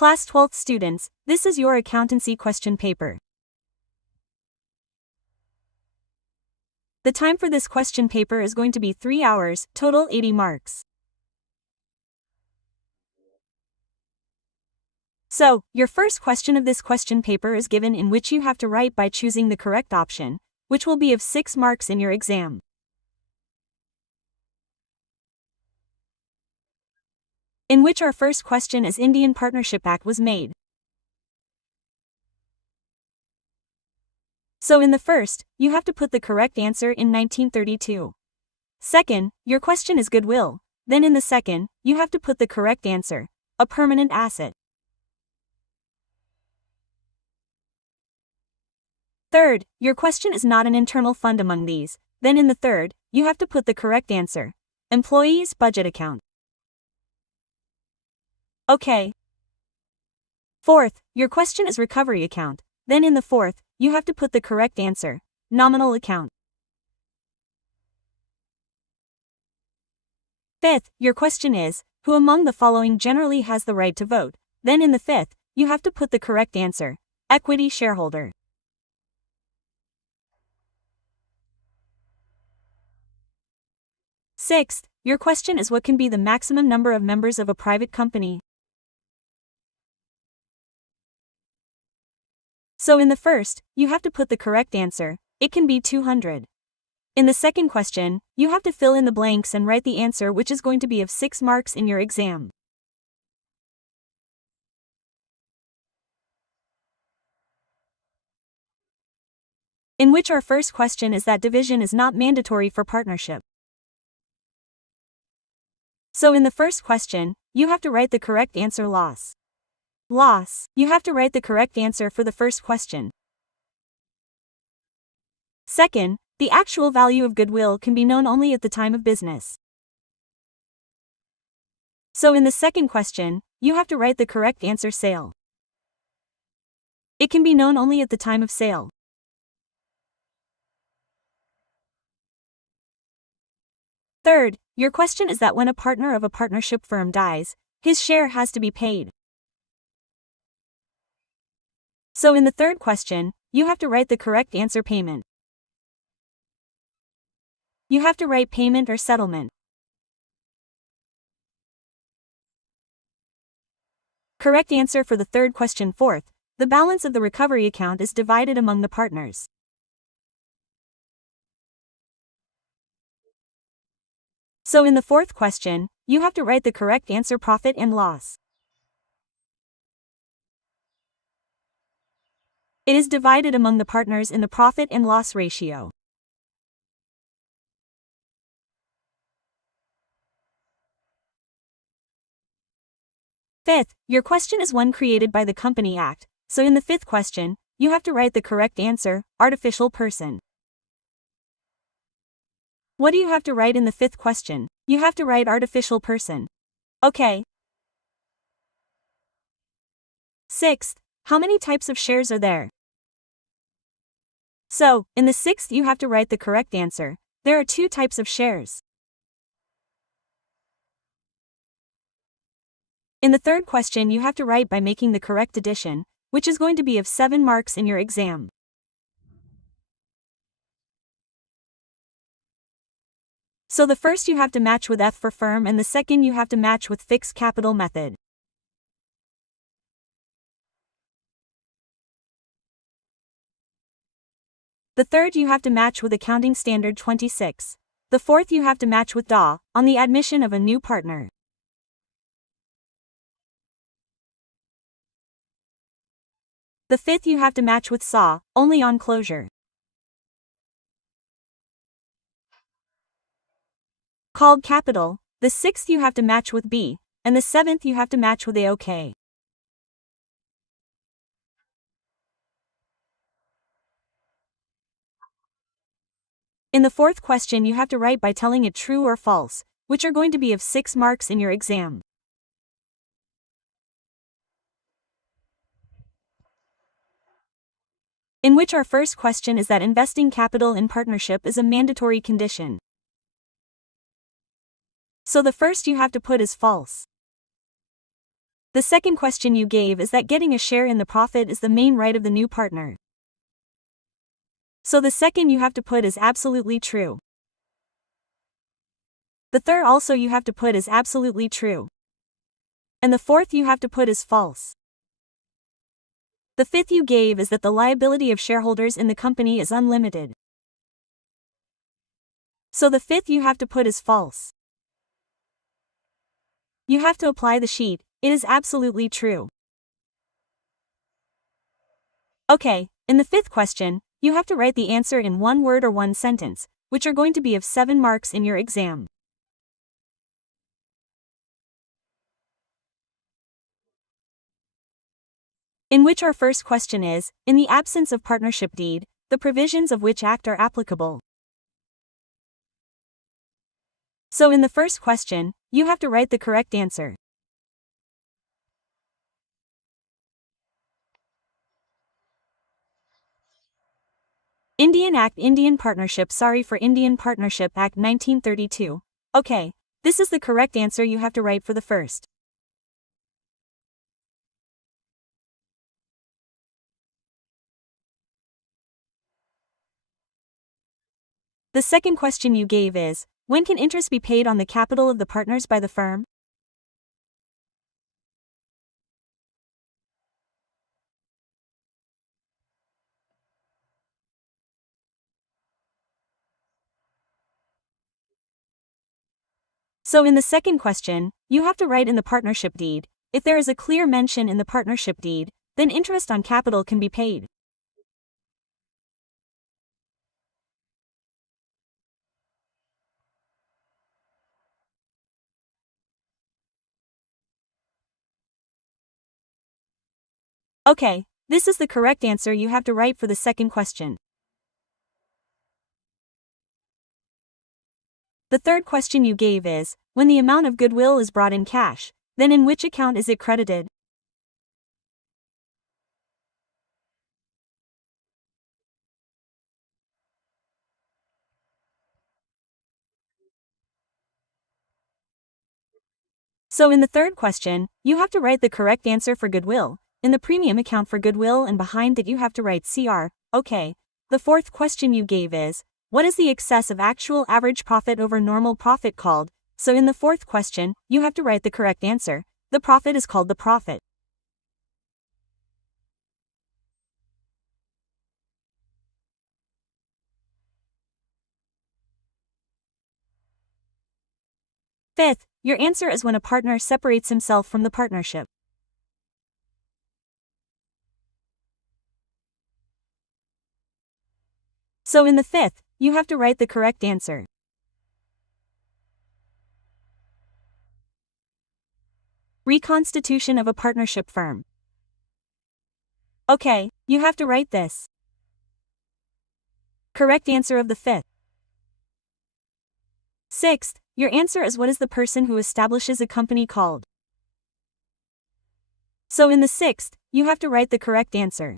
Class 12th students, this is your accountancy question paper. The time for this question paper is going to be 3 hours, total 80 marks. So, your first question of this question paper is given, in which you have to write by choosing the correct option, which will be of 6 marks in your exam. In which our first question is Indian Partnership Act was made. So in the first, you have to put the correct answer in 1932. Second, your question is goodwill. Then in the second, you have to put the correct answer, a permanent asset. Third, your question is not an internal fund among these. Then in the third, you have to put the correct answer, employees' budget account. Okay. Fourth, your question is recovery account. Then in the fourth, you have to put the correct answer, nominal account. Fifth, your question is, who among the following generally has the right to vote? Then in the fifth, you have to put the correct answer, equity shareholder. Sixth, your question is, what can be the maximum number of members of a private company? So in the first, you have to put the correct answer, it can be 200. In the second question, you have to fill in the blanks and write the answer, which is going to be of 6 marks in your exam. In which our first question is that division is not mandatory for partnership. So in the first question, you have to write the correct answer, loss. Loss, you have to write the correct answer for the first question. Second, the actual value of goodwill can be known only at the time of business. So in the second question, you have to write the correct answer, sale. It can be known only at the time of sale. Third, your question is that when a partner of a partnership firm dies, his share has to be paid. So in the third question, you have to write the correct answer, payment. You have to write payment or settlement. Correct answer for the third question. Fourth, the balance of the recovery account is divided among the partners. So in the fourth question, you have to write the correct answer, profit and loss. It is divided among the partners in the profit and loss ratio. Fifth, your question is one created by the Company Act. So in the fifth question, you have to write the correct answer, artificial person. What do you have to write in the fifth question? You have to write artificial person. Okay. Sixth, how many types of shares are there? So, in the sixth, you have to write the correct answer. There are 2 types of shares. In the third question, you have to write by making the correct addition, which is going to be of 7 marks in your exam. So the first you have to match with F for firm, and the second you have to match with fixed capital method. The third you have to match with Accounting Standard 26. The fourth you have to match with DA, on the admission of a new partner. The fifth you have to match with SAW, only on closure. Called capital. The sixth you have to match with B, and the seventh you have to match with AOK. In the fourth question you have to write by telling it true or false, which are going to be of 6 marks in your exam. In which our first question is that investing capital in partnership is a mandatory condition. So the first you have to put is false. The second question you gave is that getting a share in the profit is the main right of the new partner. So the second you have to put is absolutely true. The third also you have to put is absolutely true. And the fourth you have to put is false. The fifth you gave is that the liability of shareholders in the company is unlimited. So the fifth you have to put is false. You have to apply the sheet. It is absolutely true. Okay, in the fifth question, you have to write the answer in one word or one sentence, which are going to be of 7 marks in your exam. In which our first question is, in the absence of partnership deed, the provisions of which act are applicable. So in the first question, you have to write the correct answer. Indian Act Indian Partnership Sorry for Indian Partnership Act 1932. Okay, this is the correct answer you have to write for the first. The second question you gave is, when can interest be paid on the capital of the partners by the firm? So in the second question, you have to write in the partnership deed, if there is a clear mention in the partnership deed, then interest on capital can be paid. Okay, this is the correct answer you have to write for the second question. The third question you gave is, when the amount of goodwill is brought in cash, then in which account is it credited? So in the third question, you have to write the correct answer for goodwill, in the premium account for goodwill, and behind it you have to write CR. Okay. The fourth question you gave is, what is the excess of actual average profit over normal profit called? So in the fourth question, you have to write the correct answer. The profit is called the profit. Fifth, your answer is when a partner separates himself from the partnership. So in the fifth, you have to write the correct answer. Reconstitution of a partnership firm. Okay, you have to write this. Correct answer of the fifth. Sixth, your answer is what is the person who establishes a company called? So in the sixth, you have to write the correct answer.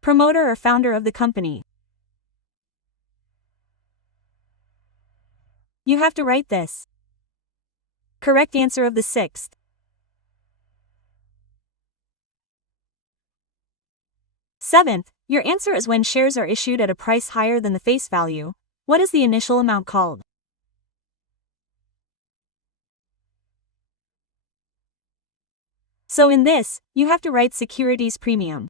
Promoter or founder of the company. You have to write this. Correct answer of the sixth. Seventh, your answer is when shares are issued at a price higher than the face value. What is the initial amount called? So in this, you have to write securities premium.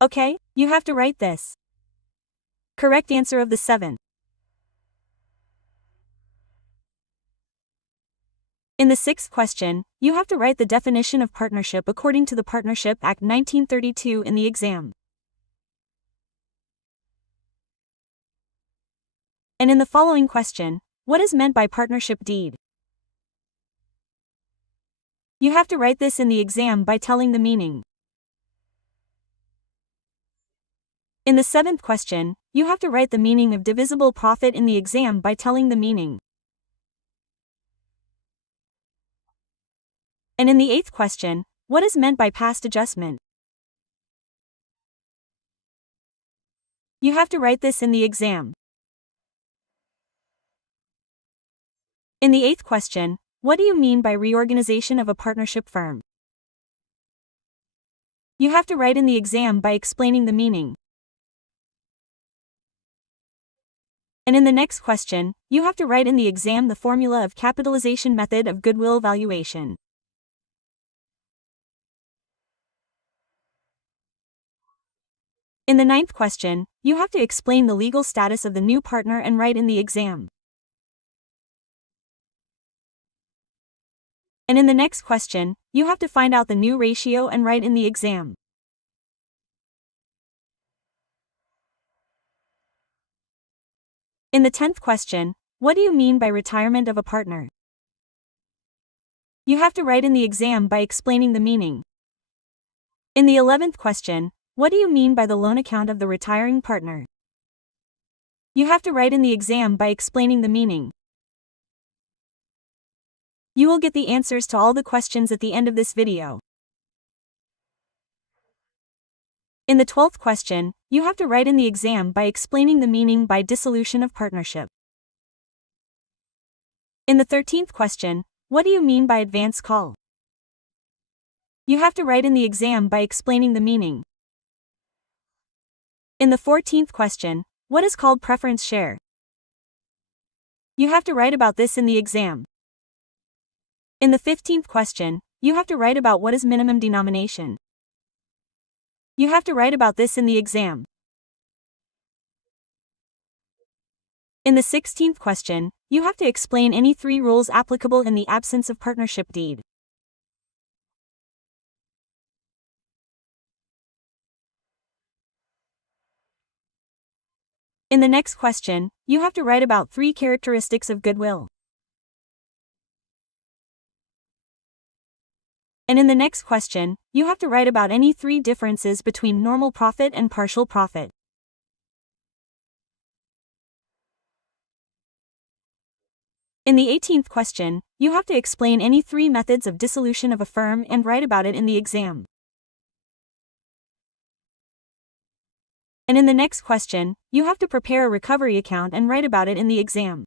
Okay, you have to write this. Correct answer of the seventh. In the sixth question, you have to write the definition of partnership according to the Partnership Act 1932 in the exam. And in the following question, what is meant by partnership deed? You have to write this in the exam by telling the meaning. In the seventh question, you have to write the meaning of divisible profit in the exam by telling the meaning. And in the eighth question, what is meant by past adjustment? You have to write this in the exam. In the 8th question, what do you mean by reorganization of a partnership firm? You have to write in the exam by explaining the meaning. And in the next question, you have to write in the exam the formula of capitalization method of goodwill valuation. In the 9th question, you have to explain the legal status of the new partner and write in the exam. And in the next question, you have to find out the new ratio and write in the exam. In the 10th question, what do you mean by retirement of a partner? You have to write in the exam by explaining the meaning. In the 11th question, what do you mean by the loan account of the retiring partner? You have to write in the exam by explaining the meaning. You will get the answers to all the questions at the end of this video. In the 12th question, you have to write in the exam by explaining the meaning by dissolution of partnership. In the 13th question, what do you mean by advance call? You have to write in the exam by explaining the meaning. In the 14th question, what is called preference share? You have to write about this in the exam. In the 15th question, you have to write about what is minimum denomination. You have to write about this in the exam. In the 16th question, you have to explain any 3 rules applicable in the absence of partnership deed. In the next question, you have to write about 3 characteristics of goodwill. And in the next question, you have to write about any 3 differences between normal profit and partial profit. In the 18th question, you have to explain any 3 methods of dissolution of a firm and write about it in the exam. And in the next question, you have to prepare a recovery account and write about it in the exam.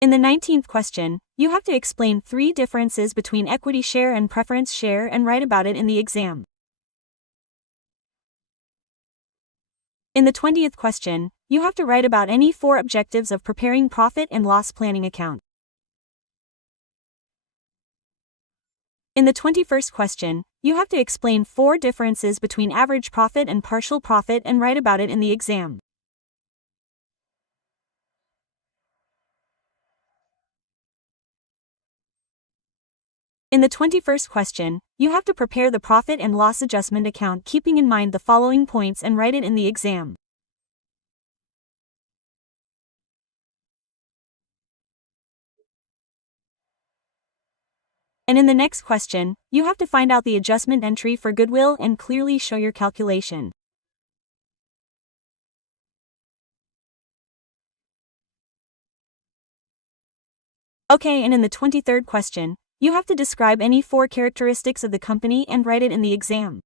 In the 19th question, you have to explain 3 differences between equity share and preference share and write about it in the exam. In the 20th question, you have to write about any 4 objectives of preparing profit and loss planning account. In the 21st question, you have to explain 4 differences between average profit and partial profit and write about it in the exam. In the 21st question, you have to prepare the profit and loss adjustment account keeping in mind the following points and write it in the exam. And in the next question, you have to find out the adjustment entry for goodwill and clearly show your calculation. Okay, and in the 23rd question, you have to describe any 4 characteristics of the company and write it in the exam.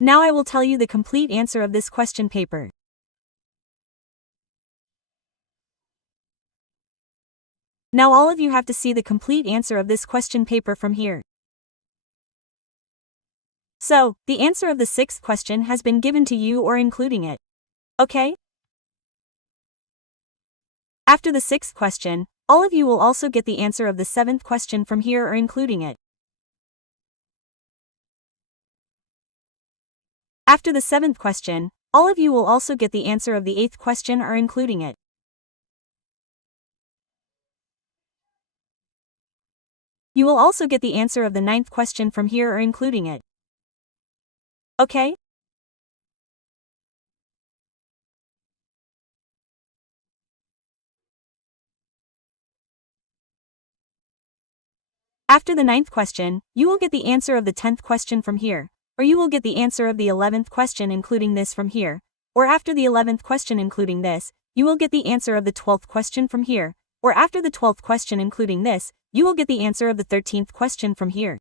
Now I will tell you the complete answer of this question paper. Now all of you have to see the complete answer of this question paper from here. So, the answer of the 6th question has been given to you or including it. Okay? After the 6th question, all of you will also get the answer of the 7th question from here or including it. After the 7th question, all of you will also get the answer of the 8th question or including it. You will also get the answer of the 9th question from here or including it. Okay? After the 9th question, you will get the answer of the 10th question from here, or you will get the answer of the 11th question including this from here, or after the 11th question including this, you will get the answer of the 12th question from here, or after the 12th question including this, you will get the answer of the 13th question from here.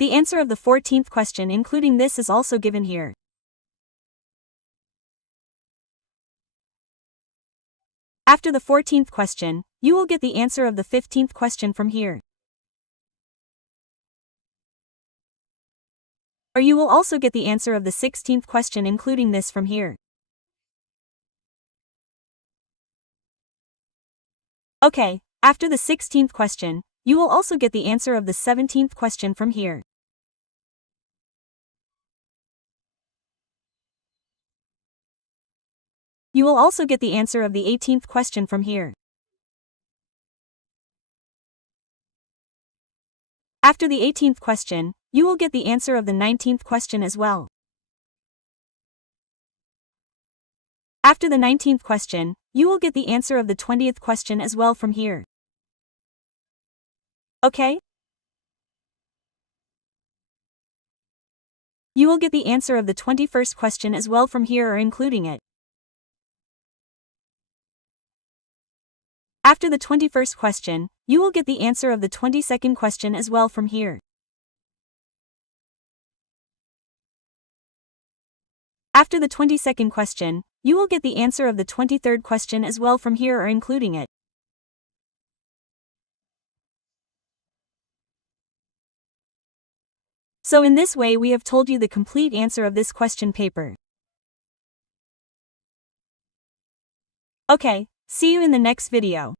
The answer of the 14th question including this is also given here. After the 14th question, you will get the answer of the 15th question from here. Or you will also get the answer of the 16th question including this from here. Okay, after the 16th question, you will also get the answer of the 17th question from here. You will also get the answer of the 18th question from here. After the 18th question, you will get the answer of the 19th question as well. After the 19th question, you will get the answer of the 20th question as well from here. Okay? You will get the answer of the 21st question as well from here or including it. After the 21st question, you will get the answer of the 22nd question as well from here. After the 22nd question, you will get the answer of the 23rd question as well from here or including it. So in this way we have told you the complete answer of this question paper. Okay, see you in the next video.